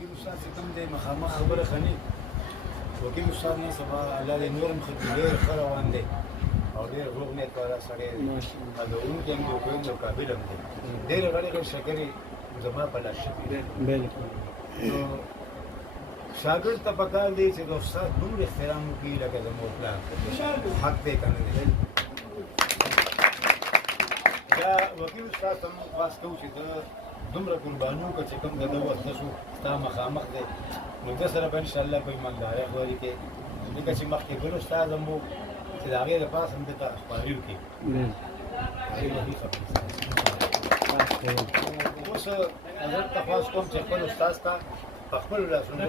وکیل استاد چې کوم دی مخامخ خبره ښه نه وکیل استاد نه سبا الله دې نور هم ښه کړي ډېر ښه روان دی او ډېر روغ نیت والا سړی دی ادونکي هم دی وکیل او قابل هم دی ډېرې غړې شکرې زما په لاس شوي بالکل نو شاګرد ته پکار دی چې د استاد دومره احترام وکړي لکه د مور پلار حق دی که نه دی دا وکیل استاد ته موږ خاص کوو چې ته دومره قرباني وکړه چې کوم د ده وخت شو ستا مخامخ دی نو ده سره به انشاءالله په ایماندارۍ خبرې کوې ځکه چې مخکې بل استاد هم و چې د هغې د پاسه هم ده ته خواري وکړي هغې وحي خبرې اوس حضرت ته خواست کوم چې خپل استاد ته په خپلو لاسونو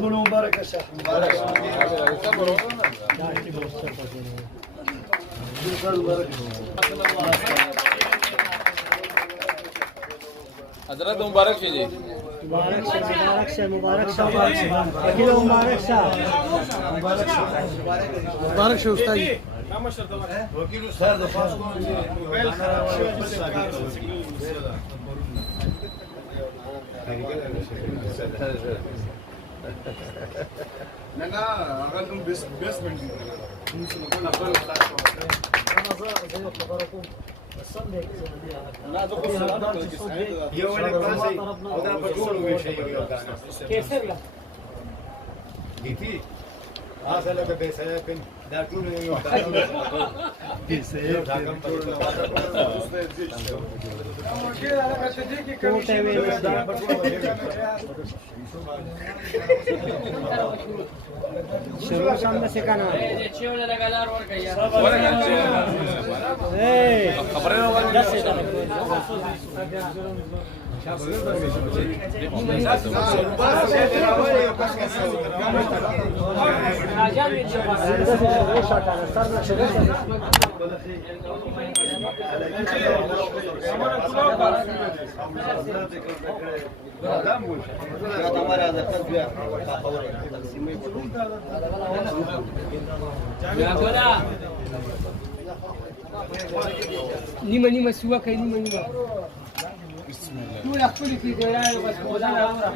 ټول مبارک شه حضرت مبارک شه جی مبارک شه مبارک شه مبارک شه وکیل مبارک شه مبارک شه استاد وکیل استاد د خاص کوم چې نه هغه کوم بیسمنت دی نو خپل استاد یو ولې پاسې او دا په ټولو ویشي یو دانه کیسر لا دي هغه لکه به سره پن دا ټول یو دانه کیسه دا کوم په کوټه وی شروع سم سے کنا خبره نو نیمه نیمه سوا کوي نیمه نیمه ټول خپل کې ګرایو بس خدا راوړه